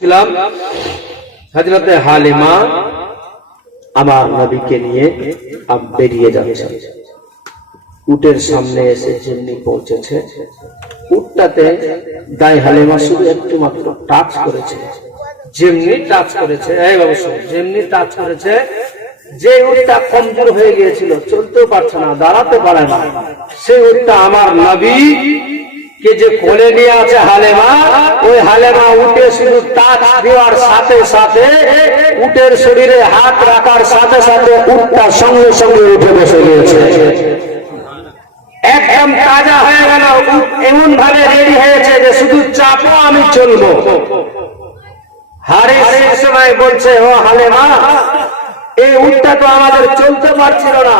ছিলাম হাজরতে হালিমা, আমার নবীকে নিয়ে বেরিয়ে যাচ্ছে। উটের সামনে এসে যেমনি পৌঁছেছে, উটটাতে দায় হালিমা শুধু একটু মাত্র টাচ করেছে। যেমনি টাচ করেছে, এই অবশ্য যেমনি টাচ করেছে, যে উটটা কমজোর হয়ে গিয়েছিল, চলতেও পারছে না, দাঁড়াতে পারে না। সেই উটটা আমার নবী কে যে কোলে নিয়ে আছে হালেমা, ওই হালেমা উঠে শুধু টাচ দেওয়ার সাথে সাথে উটের শরীরে হাত রাখার সাথে সাথে সঙ্গে সঙ্গে উঠে বসে গিয়েছে। একদম তাজা হয়ে গেল এমন ভাবে রেডি হয়েছে যে শুধু চাপো, আমি চলবো। হারে সময় বলছে, ও হালেমা, এই উটটা তো আমাদের চলতে পারছিল না।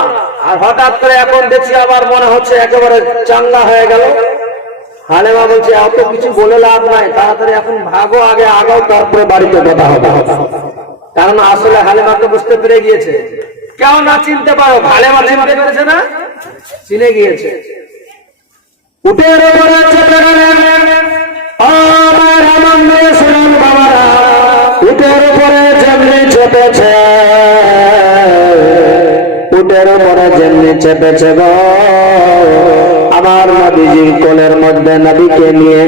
আর হঠাৎ করে এখন দেখছি আবার মনে হচ্ছে একেবারে চাঙ্গা হয়ে গেল। হালেমা বলছে অত কিছু বলে লাভ নাই, তাড়াতাড়ি এখন ভাগো, আগে আগাও, তারপরে বাড়িতে কথা হবে। কারণ আসলে হালেমা তো বুঝতে পেরে গিয়েছে। কেউ না চিনতে পারো, হালেমা চিনতে পেরেছে না? চিনে গিয়েছে। উটের আমার আমার মেয়ে বাবারা। উটের উপরে যেমনি চেপেছে। উটের উপরে যেমনি চেপেছে গো। আমার নবীজির কোলের মধ্যে নবীকে নিয়ে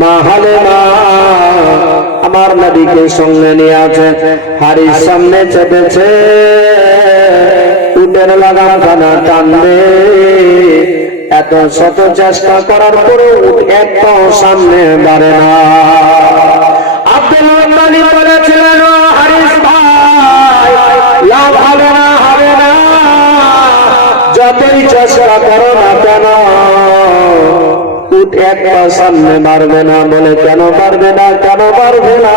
মা হালে মা আমার নবীকে সঙ্গে নিয়ে আছে। হাড়ির সামনে চেপেছে। উটের লাগাম খানা টানবে। এত শত চেষ্টা করার পরেও এক পাও সামনে বাড়ে না। আব্দুল মালিক বলেছিলেন হারিস ভাই, লাভ হবে না হবে না। যতই চেষ্টা করো না কেন উঠ এক পা সামনে মারবে না, বলে, কেন পারবে না, কেন পারবে না?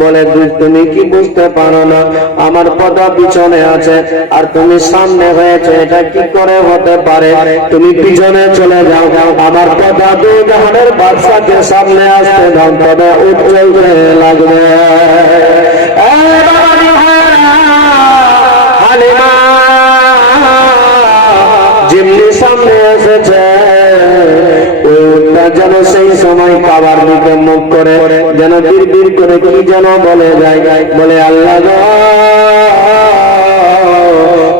বলে তুমি কি বুঝতে পারো না? আমার পদা পিছনে আছে, আর তুমি সামনে হয়েছে, এটা কি করে হতে পারে? তুমি পিছনে চলে যাও, আমার পদা দুই জাহানের বাদশাকে সামনে আসতে দাও, তবে চলতে লাগবে। যেন সেই সময় কাবার দিকে মুখ করে, যেন বীর বীর করে কি যেন বলে যায়। বলে, আল্লাহ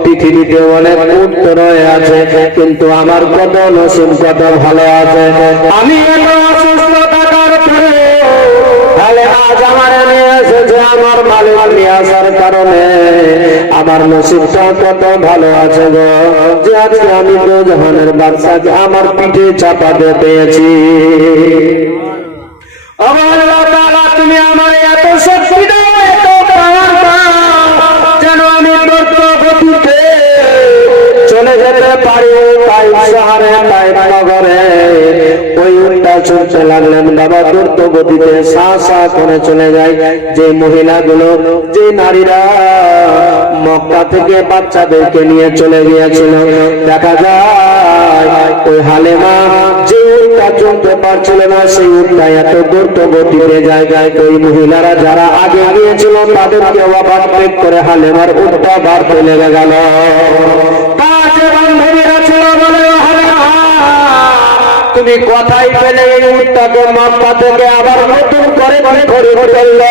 পৃথিবীতে অনেক উত্তর আছে, কিন্তু আমার কত নসুন কত ভালো আছে। আমি আজ আমার নিয়ে এসেছে আমার মালিক নিয়ে কারণে আমার নসিবটা কত ভালো আছে গো। যে আজকে আমি বাদশাকে আমার পিঠে চাপাতে পেয়েছি। আমার তুমি আমার এত শক্তি পারি তাই শহরে তাই নগরে। ওই উল্টা চলতে লাগলেন বাবা দ্রুত গতিতে সা সা করে চলে যায়। যে মহিলাগুলো যে নারীরা মক্কা থেকে বাচ্চাদেরকে নিয়ে চলে গিয়েছিল দেখা যায় ওই হালেমা যে উল্টা চলতে পারছিল না সেই উল্টা এত দ্রুত গতিতে জায়গায় ওই মহিলারা যারা আগে গিয়েছিল তাদেরকে অবাক করে হালেমার উল্টা বার লেগে গেল। বান্ধবীরা ছিল বলে তুমি কথাই পেলে এই মক্কা থেকে আবার নতুন করে কি করে করলে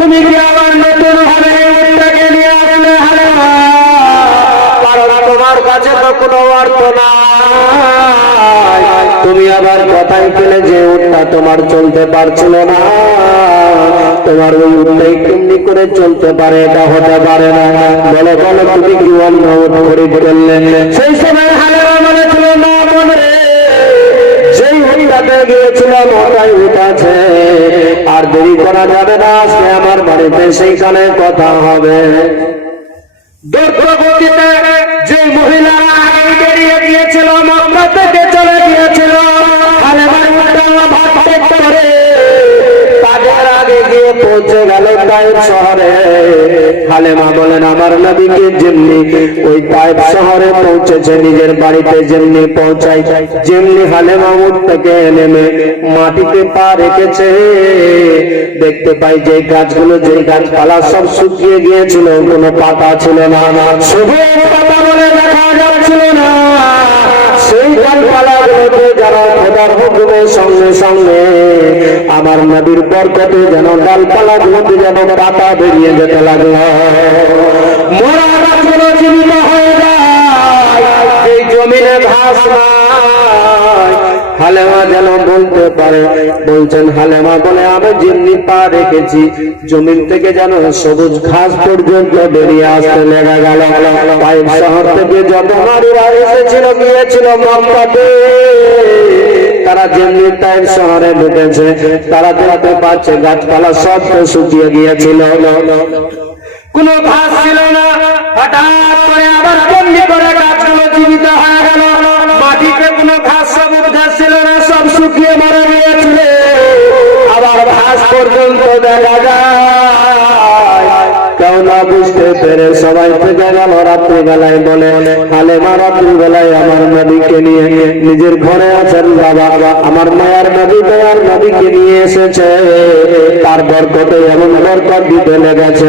তুমি কি আবার নতুন ভাবে এই নিয়ে আসলে হালেমা কারণ তোমার কাছে তো কোনো অর্থ নাই। তুমি আবার কথাই পেলে যে উটটা তোমার চলতে পারছিল না। তোমার ওই উটটাই কেমনি করে চলতে পারে এটা হতে পারে না। বলে বলে, তুমি কি অন্য খরিদ সেই সময় হালেমা বলেছিল না মনে সেই গিয়েছিলাম ওটাই উঠাছে। আর দেরি করা যাবে না, আজকে আমার বাড়িতে সেইখানে কথা হবে। যে মহিলারা পৌঁছে গেল তাইব শহরে। হালেমা বলেন, আমার নবীকে যেমনি ওই তাইব শহরে পৌঁছেছে, নিজের বাড়িতে যেমনি পৌঁছাই, যেমনি হালেমা উঠ থেকে নেমে মাটিতে পা রেখেছে। দেখতে পাই যে গাছগুলো যে গাছপালা সব শুকিয়ে গিয়েছিল, কোনো পাতা ছিল না শুধু পাতা বলে দেখা যাচ্ছিল না। সেই ডালপালাগুলোতে যারা খোদার হুকুমের সঙ্গে সঙ্গে আমার নবীর বরকতে যেন ডালপালাগুলোতে যেন পাতা বেরিয়ে যেতে লাগল। জীবিত হয়ে যায়, এই জমিনে ঘাস নাই। হালেমা যেন বলতে পারে। বলছেন, হালেমা বলে, আমি যেমনি পা রেখেছি, জমিন থেকে যেন সবুজ ঘাস পর্যন্ত বেরিয়ে আসতে লেগে গেল। পাইপ শহর থেকে যত এসেছিল, গিয়েছিল তারা যেমনি টাইম শহরে ঢুকেছে, তারা পাচ্ছে, গাছপালা সব তো শুকিয়ে গিয়েছিল। কোনো ঘাস ছিল না। হঠাৎ করে আবার বন্দি করে গাছগুলো জীবিত হয়ে গেল। মাটিতে কোনো ঘাস সবুজ ঘাস ছিল না শুকিয়ে মারা গিয়েছিল আবার ভাস পর্যন্ত দেখা যায়। পেরে সবাই থেকে গেল রাত্রি বেলায় বলে, হালেমা রাত্রি বেলায় আমার নদীকে নিয়ে নিজের ঘরে আছেন বাবা। আমার মায়ার দয়ার নিয়ে এসেছে। তার বরকতে এমন বরকত দিতে লেগেছে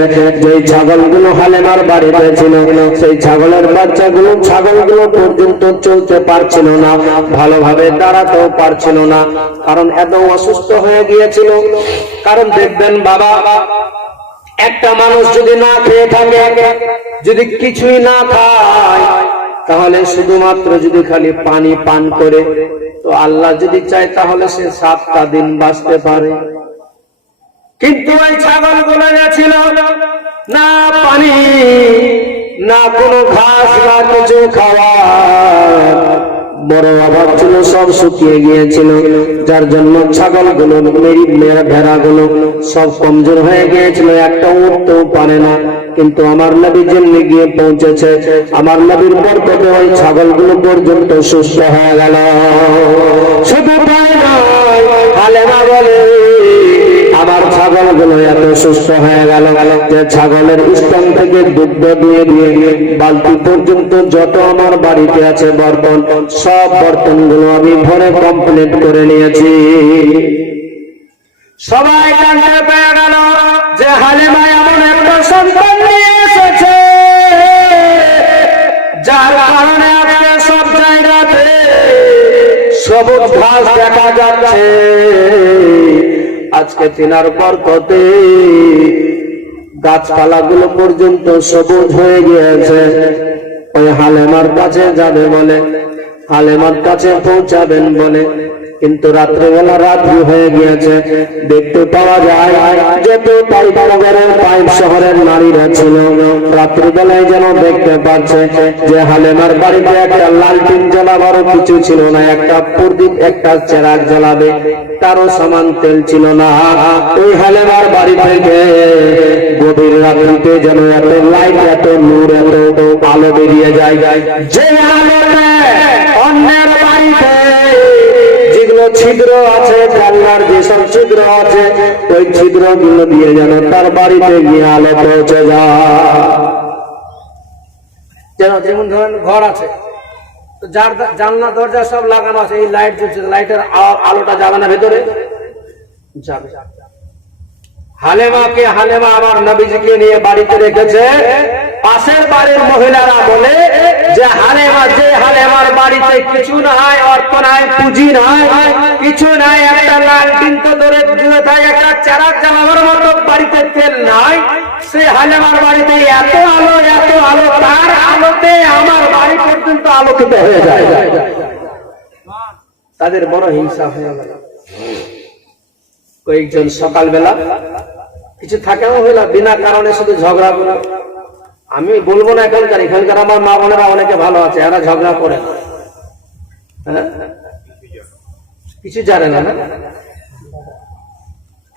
ছাগলগুলো হালেমার বাড়িতে ছিল। সেই ছাগলের বাচ্চাগুলো ছাগলগুলো পর্যন্ত চলতে পারছিল না, ভালোভাবে দাঁড়াতেও পারছিল না। কারণ এত অসুস্থ হয়ে গিয়েছিল। কারণ দেখবেন বাবা একটা মানুষ যদি না খেয়ে থাকে, যদি কিছুই না খায়, তাহলে শুধুমাত্র যদি খালি পানি পান করে, তো আল্লাহ যদি চায় তাহলে সে সাতটা দিন বাঁচতে পারে। কিন্তু ওই ছাগলগুলো ছিল না পানি, না কোনো ঘাস, না কিছু খাওয়া। বড় অভাব ছিল, সব শুকিয়ে গিয়েছিল। যার জন্য ছাগলগুলো গুলো ভেড়া ভেড়াগুলো সব কমজোর হয়ে গিয়েছিল। একটা উঠতেও পারে না। কিন্তু আমার নবী যেমনি গিয়ে পৌঁছেছে, আমার নবীর পর বরকতে ওই ছাগলগুলো পর্যন্ত সুস্থ হয়ে গেল। শুধু বলে আমার ছাগলগুলো এত সুস্থ হয়ে গেল যে ছাগলের স্তন থেকে দুগ্ধ দিয়ে দিয়ে বালতি পর্যন্ত যত আমার বাড়িতে আছে বর্তন, সব বর্তনগুলো আমি ভরে কমপ্লিট করে নিয়েছি। সবাই জানতে পেয়ে গেল যে হালিমা এমন একটা সন্তান নিয়ে এসেছে, যার কারণে আজকে সব জায়গাতে সবুজ ঘাস দেখা যাচ্ছে। আজকে তিনার বরকতে গাছপালাগুলো পর্যন্ত সবুজ হয়ে গিয়েছে। ওই হালেমার কাছে যাবে বলে হালেমার কাছে পৌঁছাবেন বলে কিন্তু রাত্রেবেলা রাত্রি হয়ে গিয়েছে। দেখতে পাওয়া যায় যত পাইপ নগরের পাইপ শহরের নারীরা ছিল, রাত্রিবেলায় যেন দেখতে পাচ্ছে যে হালেমার বাড়িতে একটা লালটিন জ্বালাবারও কিছু ছিল না, একটা প্রদীপ, একটা চেরাগ জ্বালাবে, তারও সমান তেল ছিল না। ওই হালেমার বাড়ি থেকে গভীর রাত্রিতে যেন এত লাইট এত নূর, এত আলো বেরিয়ে যায়। যে আলোতে ছিদ্র আছে জানলার যেসব ছিদ্র আছে। ওই ছিদ্রগুলো দিয়ে যেন তার বাড়িতে গিয়ে আলো পৌঁছে যেন যেমন ধরেন ঘর আছে যার জানলা, দরজা সব লাগানো আছে, এই লাইট জ্বলছে লাইটের আলোটা যাবে ভেতরে? হালেমাকে হালেমা আমার নবীজিকে নিয়ে বাড়িতে রেখেছে। পাশের বাড়ির মহিলারা বলে যে হালেমা যে হালেমার বাড়িতে কিছু নাই, অর্থ নাই, পুঁজি নাই, কিছু নাই, একটা লালটিন তো ধরে দূরে থাকে একটা চারাক জ্বালাবার মতো বাড়িতে তেল নাই। সে হালেমার বাড়িতে এত আলো এত আলো, তার আলোতে আমার বাড়ি পর্যন্ত আলোকিত হয়ে যায়। তাদের বড় হিংসা হয়ে গেল। কয়েকজন সকালবেলা, কিছু থাকে না হইলা বিনা কারণে শুধু ঝগড়া করে আমি বলব না এখানকার এখানকার আমার মা বোনেরা অনেকে ভালো আছে, এরা ঝগড়া করে। হ্যাঁ? কিছু জানে না?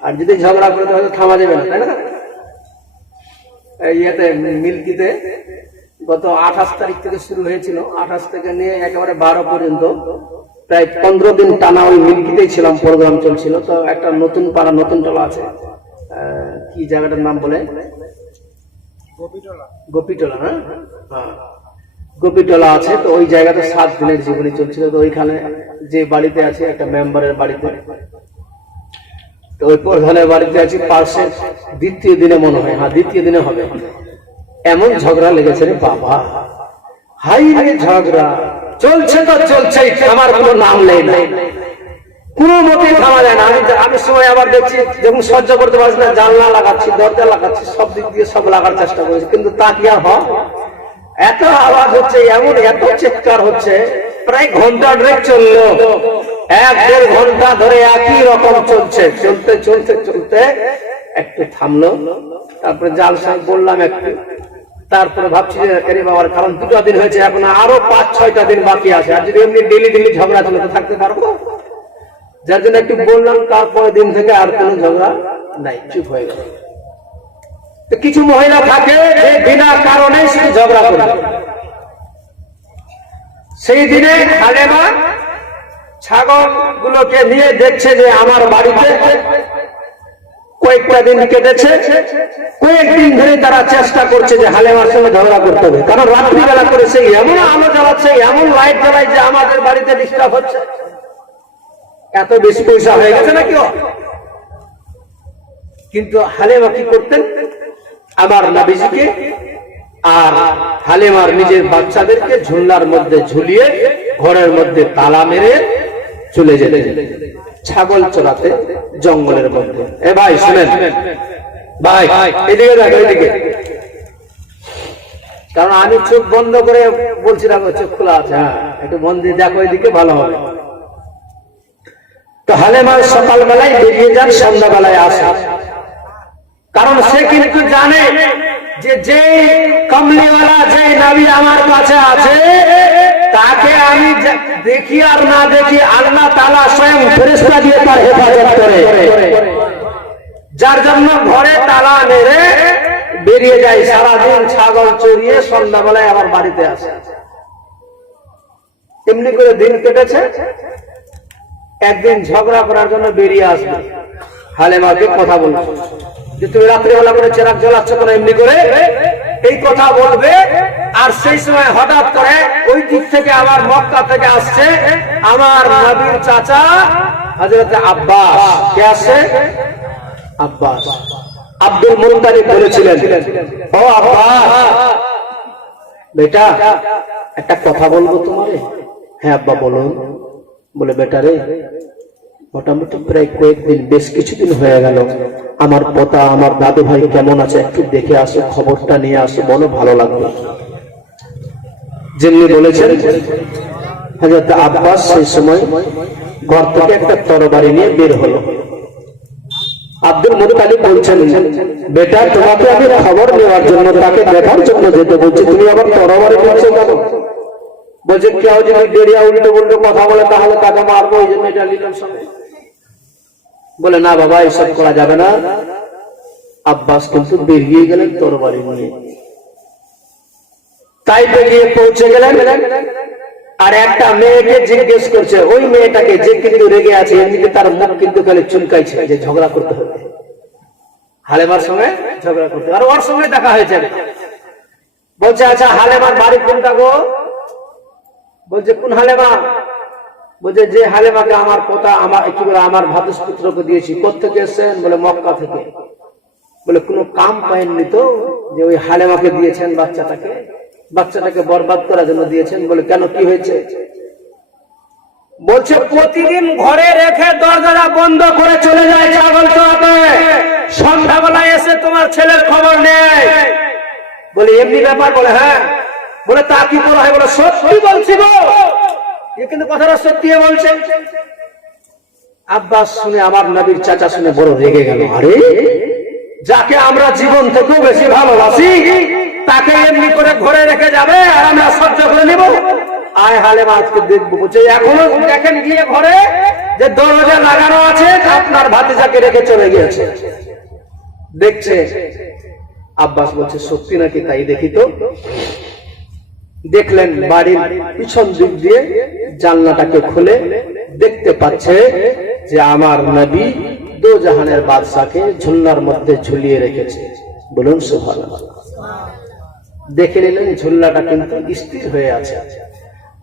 আর যদি ঝগড়া করে, তাহলে থামা যাবে না, তাই না? ইয়েতে, মিল্কিতে গত আঠাশ তারিখ থেকে শুরু হয়েছিল। আঠাশ থেকে নিয়ে একেবারে বারো পর্যন্ত, প্রায় পনেরো দিন টানা ওই মিল্কিতেই ছিলাম, প্রোগ্রাম চলছিল। তো একটা নতুন পাড়া, নতুন টলা আছে। কি জায়গাটার নাম বলে? গোপীটলা। না হ্যাঁ? গোপীটলা আছে, তো ওই জায়গাতে সাত দিনের জীবনী চলছিল, তো ওইখানে যে বাড়িতে আছে, একটা মেম্বারের বাড়িতে। তো ওই প্রধানের বাড়িতে আছি দ্বিতীয় দিনে মনে হয় হ্যাঁ দ্বিতীয় দিনে হবে। এমন ঝগড়া লেগেছে রে বাবা। হাই রে ঝগড়া, চলছে তো চলছেই, আমার কোনো নাম নেই কোনো মতে যায় না। আমি আমি সময় আবার দেখছি, যখন সহ্য করতে পারছি না, জানলা লাগাচ্ছি, দরজা লাগাচ্ছি, সব দিক দিয়ে সব লাগার চেষ্টা করেছি। কিন্তু তা কি এত আওয়াজ হচ্ছে, এমন এত চিৎকার হচ্ছে, প্রায় ঘণ্টা ড্রেক চলল। এক দেড় ঘণ্টা ধরে একই রকম চলছে, চলতে চলতে চলতে একটু থামলো। তারপরে জাল সাহেব বললাম একটু। তারপরে ভাবছি যে বাবার, কারণ দুটো দিন হয়েছে, এখন আরও পাঁচ ছয়টা দিন বাকি আছে। আর যদি এমনি ডেলি ডেলি ঝগড়া চলে তো থাকতে পারব? যার জন্য একটু বললাম তারপরে দিন থেকে আর কোনো ঝগড়া নাই, চুপ হয়ে গেল। কিছু মহিলা থাকে বিনা কারণে শুধু ঝগড়া করে। সেই দিনে হালেমা ছাগল গুলোকে নিয়ে দেখছে যে আমার বাড়িতে কয়েকটা দিন কেটেছে। কয়েকদিন ধরে তারা চেষ্টা করছে যে হালেমার সঙ্গে ঝগড়া করতে হবে। কারণ রাত্রিবেলা করে সেই এমন আলো জ্বালাচ্ছে, এমন লাইট জ্বালায় যে আমাদের বাড়িতে ডিস্টার্ব হচ্ছে। এত বেশি পয়সা হয়ে গেছে নাকি? কিন্তু হালেমা কি করতেন? আমার নাবিজিকে আর হালেমার নিজের বাচ্চাদেরকে ঝুলনার মধ্যে ঝুলিয়ে ঘরের মধ্যে তালা মেরে চলে যেতেন। ছাগল চড়াতে জঙ্গলের মধ্যে। এ ভাই, শুনেন। ভাই, এদিকে দেখ, এদিকে। কারণ আমি চোখ বন্ধ করে বলছিলাম চোখ খোলা আছে। হ্যাঁ একটু মন দিয়ে দেখো, এদিকে ভালো হবে। তো হালেমা সকালবেলায় বেরিয়ে যান, সন্ধ্যাবেলায় আসে কারণ সে কিন্তু জানে যে যে কমলিওয়ালা যে নবী আমার কাছে আছে, তাকে আমি দেখি আর না দেখি আল্লাহ তালা স্বয়ং ফেরেস্তা দিয়ে তার হেফাজত করে। যার জন্য ঘরে তালা মেরে বেরিয়ে যায়, সারাদিন ছাগল চড়িয়ে সন্ধ্যাবেলায় আমার বাড়িতে আসে। এমনি করে দিন কেটেছে। একদিন ঝগড়া করার জন্য বেরিয়ে আসবে। হালেমাকে কথা বলছো। যে তুমি রাত্রিবেলা করে চেরাক জ্বলাচ্ছ কেন এমনি করে? এই কথা বলবে, আর সেই সময় হঠাৎ করে ওই দিক থেকে আবার মক্কা থেকে আসছে আমার নবীর চাচা হজরত আব্বাস। কে আসছে? আব্বাস। আব্দুল মুতালিব বলেছিলেন, ও আব্বাস, বেটা, একটা কথা বলব তোমারে? হ্যাঁ আব্বা, বলুন। বলে বেটা রে মোটামুটি প্রায় কয়েকদিন, বেশ কিছুদিন হয়ে গেল। আমার পোতা, আমার দাদু ভাই কেমন আছে একটু দেখে আসো, খবরটা নিয়ে আসো, বলো, ভালো লাগবে। যেমনি বলেছেন আব্বাস সেই সময় ঘর থেকে একটা তরবারি নিয়ে বের হলো। আব্দুল মুতালিব বলছেন, বেটা, তোমাকে আমি খবর নেওয়ার জন্য, তাকে দেখার জন্য যেতে বলছি। তুমি আবার তরবারি কেন বলছে কেউ যদি বেরিয়া উল্টো উল্টো কথা বলে তাহলে তাকে মারবো ওই জন্য এটা নিলাম সঙ্গে বলে না বাবা এসব করা যাবে না। আব্বাস কিন্তু বেরিয়ে গেলেন তরবারি নিয়ে। তাই বেরিয়ে পৌঁছে গেলেন। আর একটা মেয়েকে জিজ্ঞেস করছে ওই মেয়েটাকে যে কিন্তু রেগে আছে এমনিতে তার মুখ কিন্তু খালি চুলকাইছে যে ঝগড়া করতে হবে? হালেমার সঙ্গে ঝগড়া করতে আর ওর সঙ্গে দেখা হয়েছে। বলছে আচ্ছা হালেমার বাড়ি কোনটা গো? বলছে, কোন হালেমা? বলছে, যে হালেমাকে আমার পোতা, আমার কি বলে, আমার ভাতুষ পুত্রকে দিয়েছি কোথেকে এসছেন? বলে, মক্কা থেকে। বলে, কোনো কাম পায়নি তো যে ওই হালেমাকে দিয়েছেন বাচ্চাটাকে? বাচ্চাটাকে বরবাদ করার জন্য দিয়েছেন? বলে, কেন, কি হয়েছে? বলছে, প্রতিদিন ঘরে রেখে দরজাটা বন্ধ করে চলে যায় ছাগল চড়াতে। সন্ধ্যাবেলায় এসে তোমার ছেলের খবর নেই বলে, এমনি ব্যাপার? বলে হ্যাঁ। বলে তা কি করা হয় বলে? সত্যি বলছি গো। এ কিন্তু কথাটা সত্যি বলছে। আব্বাস শুনে, আমার নবীর চাচা শুনে বড় রেগে গেল। আরে, যাকে আমরা জীবন থেকেও বেশি ভালোবাসি, তাকে এমনি করে ঘরে রেখে যাবে আর আমরা সহ্য করে নিব। আয় হালে আজকে দেখব। বলছে, এখনও দেখেন গিয়ে ঘরে যে দরজা লাগানো আছে আপনার ভাতিজাকে রেখে চলে গিয়েছে। দেখছে, আব্বাস বলছে, সত্যি নাকি তাই দেখি তো? দেখলেন বাড়ির পিছন দিক দিয়ে জানলাটাকে খুলে দেখতে পাচ্ছে যে আমার নবী দো জাহানের বাদশাকে ঝুলনার মধ্যে ঝুলিয়ে রেখেছে। বলুন সুভান দেখে নিলেন ঝুল্লাটা কিন্তু স্থির হয়ে আছে।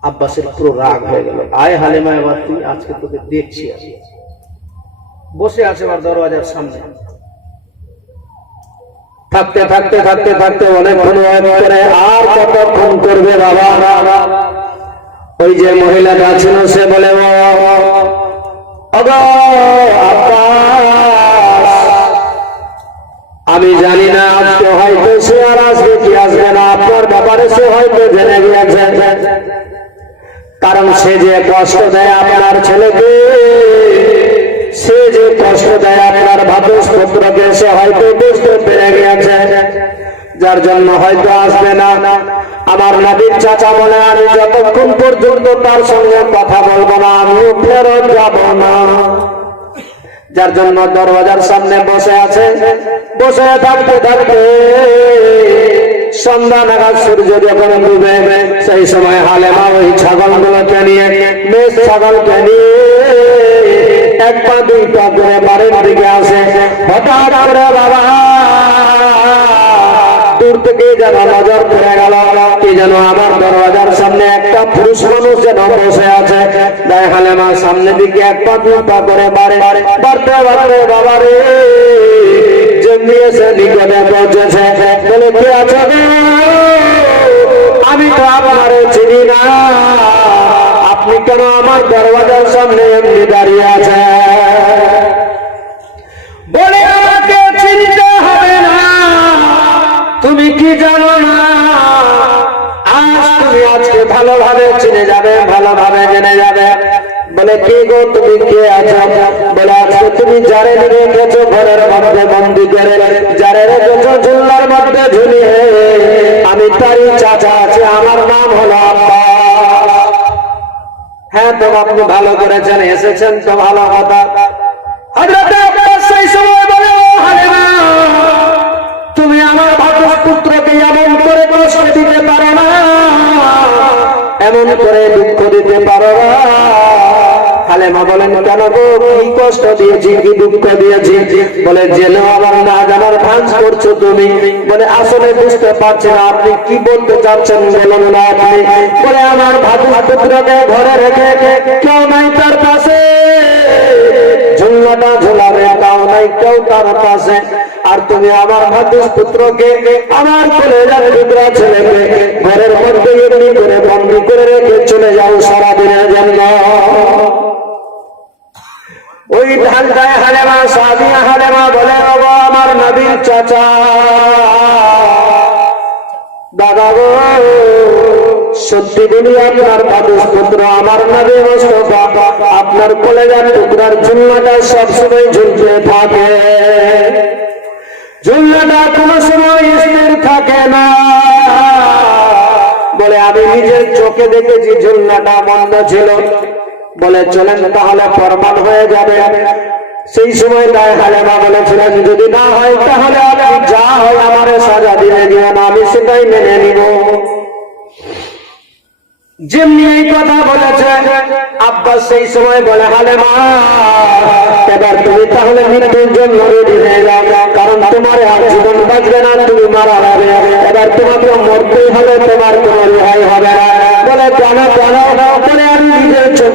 আব্বাসের পুরো রাগ হয়ে গেল। আয় হালেমা, এবার তুই আজকে তোকে দেখছি বসে আছে আমার দরওয়াজার সামনে। থাকতে থাকতে থাকতে থাকতে অনেকক্ষণ করে আর কতক্ষণ করবে বাবা? ওই যে মহিলাটা ছিল, সে বলে আমি জানি না আজকে হয়তো সে আর আসবে কি আসবে না, আপনার ব্যাপারে সে হয়তো জেনে গিয়েছে। কারণ সে যে কষ্ট দেয় আপনার ছেলেকে সে যে কষ্ট দেয় আপনার ভাতুষ পুত্রকে সে হয়তো বুঝতে পেরে গিয়েছে, যার জন্য হয়তো আসবে না। আমার নবীর চাচা বলে, আমি যতক্ষণ পর্যন্ত তার সঙ্গে কথা বলব না আমিও ফেরত যাব না। যার জন্য দরওয়াজার সামনে বসে আছে। বসে থাকতে থাকতে সন্ধ্যা নাগাদ সূর্য যখন ডুবে, সেই সময় হালেমা ওই ছাগল ছাগলগুলোকে নিয়ে বেশ ছাগলকে নিয়ে এক পা দুই পা করে বাড়ির দিকে আসে। হঠাৎ করে বাবা, দূর থেকে যেন নজর পড়ে গেল, কি যেন আমার দরওয়াজার সামনে একটা পুরুষ মানুষ যেন বসে আছে। গায়ে হালেমা সামনে দিকে এক পা দুই পা করে বাড়ে। বাড়তে বাড়তে বাবা রে, যেমনি এসে নিকটে পৌঁছেছে। বলে, কে আছে আমি তো আপনার চিনি না। কেন আমার দরওয়াজার সামনে, এমনি দাঁড়িয়ে আছে। বলে আমাকে চিনতে হবে না। তুমি কি জানো না? আজ তুমি আজকে ভালোভাবে চিনে যাবে, ভালোভাবে জেনে যাবে। বলে, কে গো তুমি? কে আছো? বলে, আজকে তুমি যারে রেখেছো ঘরের মধ্যে বন্দি করে। যারে রেখেছো ঝুল্লার মধ্যে ঝুলিয়ে। আমি তারই চাচা আছে, আমার নাম হলো আব্বাস হ্যাঁ তো আপনি ভালো করেছেন, এসেছেন তো ভালো কথা। সেই সময় বলে, ও তুমি আমার ভাগবত পুত্রকে এমন করে কষ্ট দিতে পারো না, এমন করে দুঃখ দিতে পারো না। হালেমা বলেন, কেন গো? কি কষ্ট দিয়েছি, কি দুঃখ দিয়েছি? বলে জেনে আবার না জানার করছ তুমি। বলে, আসলে বুঝতে পারছি না, আপনি কি বলতে চাচ্ছেন বলুন না আপনি? বলে, আমার ভাগবত পুত্রকে ঘরে রেখে কেউ নাই তার ঝুলনাটা ঝুলাবে তাও নাই কেউ তার আর তুমি আমার ভাগ্য পুত্রকে আমার যাবে টুকরা ছেলেকে। ঘরের মধ্যে এমনি করে বন্দি করে রেখে চলে যাও সারাদিনের জন্য। ওই ঢাকায় হালেমা সাদিয়া হালেমা বলে বাবা আমার নবীর চাচা। দাদা গো, সত্যি বলি, আপনার পাদুষ পুত্র, আমার নবী মোস্তফা, আপনার কলেজার টুকরার ঝুলনাটা সবসময় ঝুলতে থাকে। ঝুলনাটা কোনো সময় স্থির থাকে না। বলে, আমি নিজের চোখে দেখেছি ঝুলনাটা বন্ধ ছিল। বলে চলেন তাহলে প্রমাণ হয়ে যাবে। সেই সময় তাই হালেমা বলেছিলেন, যদি না হয় তাহলে যা হয় আমার সাজা দিয়ে দিও না আমি সেটাই মেনে নিব। যেমনি এই কথা বলেছে আব্বাস সেই সময় বলে, হালেমা, এবার তুমি তাহলে মৃত্যুর জন্য রেডি হয়ে যাও, কারণ তোমার আর জীবন বাঁচবে না, তুমি মারা যাবে। এবার তোমাকে মরতেই হবে, তোমার কোনো রেহাই হবে না। বলে, কেন কেন?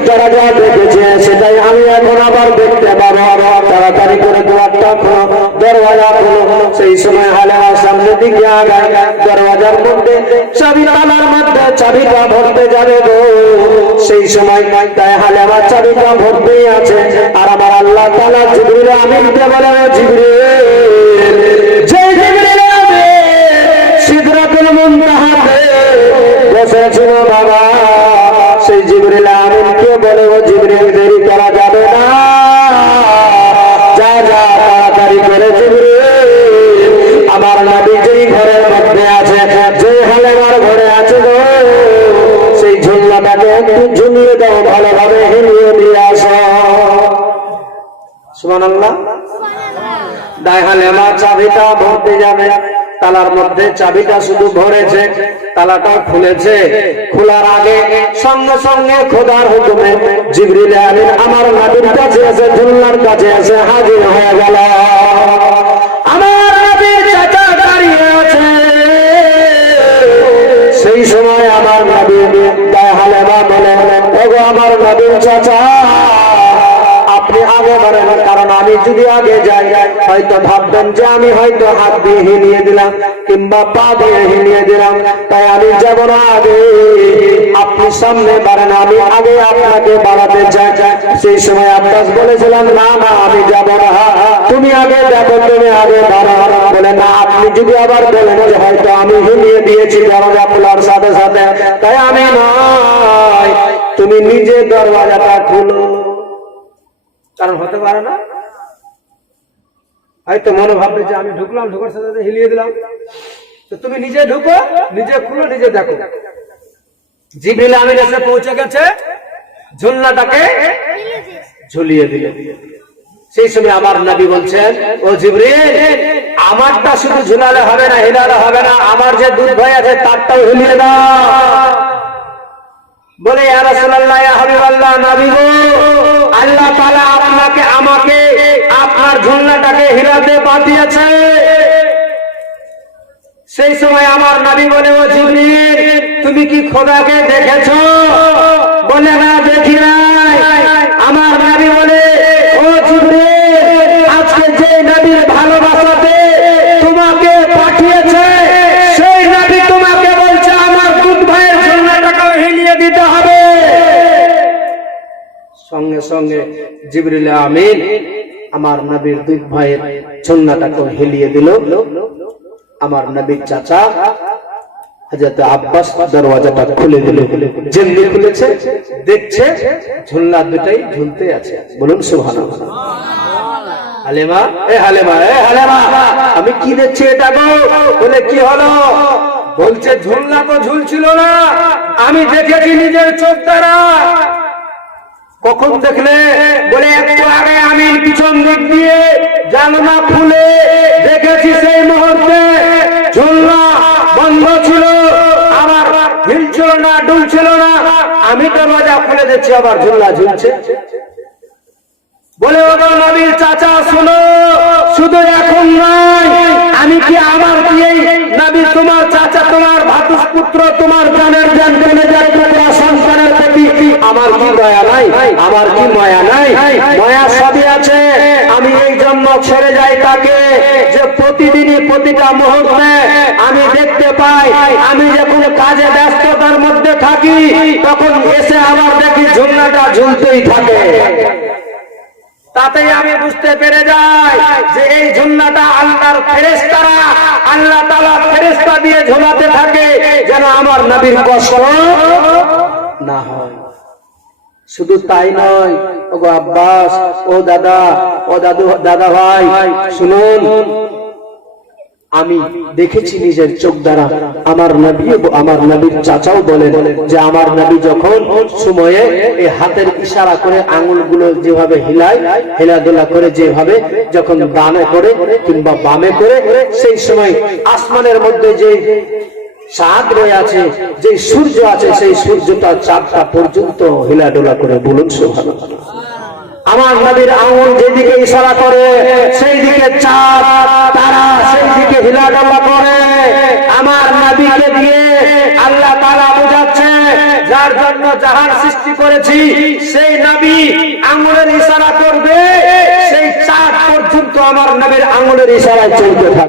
আমি দ্বারা যা দেখেছি সেটাই আমি এখন আবার দেখতে পাবো। তাড়াতাড়ি করে দুয়ারটা দরওয়াজা খোলো। সেই সময় হালেমা সামনের দিকে আগায়, দরওয়াজার মধ্যে চাবি তালার মধ্যে চাবিটা ভরতে যাবে গো। সেই সময় তাই হালে আমার চাবিটা ভরতেই আছে। আর আমার আল্লাহ তালা জিবরিল আমিনকে বলে জিবরিল যে জিবরিল সিদরাতুল মুনতাহাতে বসেছিল বাবা। সেই জিবরিল আমিনকে বলে ও জিবরিল দেরি করা যাবে না। যা যা তাড়াতাড়ি করে জিবরিল। আমার নবী যেই ঘরের মধ্যে আছে যে হালে আমার ঘরে আছে গো সেই ঝুল্লাটাকে একটু ঝুলিয়ে দাও ভালোভাবে হিলিয়ে দিয়ে আসো। সুবহানাল্লাহ। দায়হালে আমার চাবিটা ভরতে যাবে। তালার মধ্যে চাবিটা শুধু ভরেছে, তালাটা খুলেছে। খোলার আগে সঙ্গে সঙ্গে খোদার হুকুমে জিবরিল আমিন আমার নবীর কাছে এসে ঝুল্লার কাছে এসে হাজির হয়ে গেল। আমার নবীর চাচা দাঁড়িয়ে আছে। সেই সময় আমার নবী দায়হালে মা বলে ওগো আমার নবীর চাচা আপনি আগে কারণ আমি যদি আগে যাই, হয়তো ভাববেন যে আমি হয়তো হাত দিয়ে হিলিয়ে দিলাম কিংবা পা দিয়ে হিলিয়ে দিলাম। তাই আমি যাব না আগে। আপনি সামনে বাড়েন, আমি আগে আপনাকে বাড়াতে চাই। সেই সময় আব্বাস বলেছিলাম না না, আমি যাব না। তুমি আগে যাব তুমি আগে বাড়া বলে না, আপনি যদি আবার বলেন যে হয়তো আমি হিলিয়ে দিয়েছি দরজা খোলার সাথে সাথে, তাই আমি নয়। তুমি নিজে দরওয়াজাটা খুলো। কারণ হতে পারে না। হয়তো মনে ভাববে যে আমি ঢুকলাম, ঢুকার সাথে সাথে হিলিয়ে দিলাম। তো তুমি নিজে ঢুকো, নিজে খুলো, নিজে দেখো। জিবরিল পৌঁছে গেছে, ঝুলনাটাকে ঝুলিয়ে দিলে। সেই সময় আমার নবী বলছেন, ও জিবরিল, আমারটা শুধু ঝুলালে হবে না, হিলালে হবে না, আমার যে দুধ ভাই আছে তারটাও হিলিয়ে দাও। বলে, ইয়া গো আল্লাহ তালা আপনাকে, আমাকে, আপনার ঝুলনাটাকে হিরাতে পাঠিয়েছে। সেই সময় আমার নাবি বলে, ও জিবরিল, তুমি কি খোদাকে দেখেছ? বলে, না, দেখি নাই। আমার নাবি বলে, ও জিবরিল, আজকে যে নাবির ভালোবাসাতে তোমাকে পাঠিয়েছে সেই নবী তোমাকে বলছে আমার দুধ ভাইয়ের ঝুলনাটাকেও হিলিয়ে দিতে হবে সঙ্গে জিবরিল আমিন আমার নবীর দুধ ভাইয়ের ঝুলনাটাকেও হিলিয়ে দিল। আমার নবীর চাচা হাজরত আব্বাস দরওয়াজাটা খুলে দিল। যেমনি খুলেছে দেখছে ঝুলনা দুটাই ঝুলতে আছে। বলুন সুবহানাল্লাহ। হালেমা এ হালেমা এ হালেমা আমি কি দেখছি এটা গো? বলে কি হলো? বলছে ঝুলনা তো ঝুলছিল না আমি দেখেছি নিজের চোখ দ্বারা। কখন দেখলে? বলে একটু আগে আমি পিছন দিক দিয়ে জানলা খুলে দেখেছি সেই মুহূর্তে ঝুলনা বন্ধ ছিল আমার হিলছিল না, ডুলছিল না। আমি দরওয়াজা খুলে দিচ্ছি আবার ঝুলনা ঝুলছে। বলে, ওগো নবীর চাচা, শুনো, শুধু এখন নয়, আমি কি আমার দিয়েই? নবী, তোমার চাচা, তোমার ভাতুষ পুত্র, তোমার জানের জান জেনে প্রতি আমার কি দয়া নাই? আমার কি মায়া নাই? মায়া সবই আছে। আমি এই জন্য ছেড়ে যাই তাকে যে প্রতিদিনই প্রতিটা মুহূর্তে আমি দেখতে পাই। আমি যখন কাজে ব্যস্ততার মধ্যে থাকি, তখন এসে আবার দেখি ঝুলনাটা ঝুলতেই থাকে। তাতেই আমি বুঝতে পেরে যাই যে এই ঝুলনাটা আল্লাহর ফেরেশতারা, আল্লাহ তালা ফেরেশতা দিয়ে ঝোলাতে থাকে যেন আমার নবীর কষ্ট না হয়। শুধু তাই নয় ও গো আব্বাস, ও দাদা, ও দাদু, দাদা ভাই, শুনুন। আমি দেখেছি নিজের চোখ দ্বারা। আমার নবী আমার নবীর চাচাও বলেন যে, আমার নবী যখন সময়ে এই হাতের ইশারা করে আঙুলগুলো যেভাবে হিলায় হেলাদোলা করে যেভাবে যখন ডানে করে কিংবা বামে করে, সেই সময় আসমানের মধ্যে যে চাঁদ রয়ে আছে যে সূর্য আছে, সেই সূর্যটা চাঁদটা পর্যন্ত হিলাডোলা করে বলুন সুবহানাল্লাহ। আমার নবীর আঙুল যেদিকে ইশারা করে সেই দিকে চাঁদ, তারা সেই দিকে হিলাডালা করে। আমার নবীকে দিয়ে আল্লাহ তারা বোঝাচ্ছে, যার জন্য জাহান সৃষ্টি করেছি, সেই নবী আঙুলের ইশারা করবে, সেই চাঁদ পর্যন্ত আমার নবীর আঙুলের ইশারায় চলতে থাকে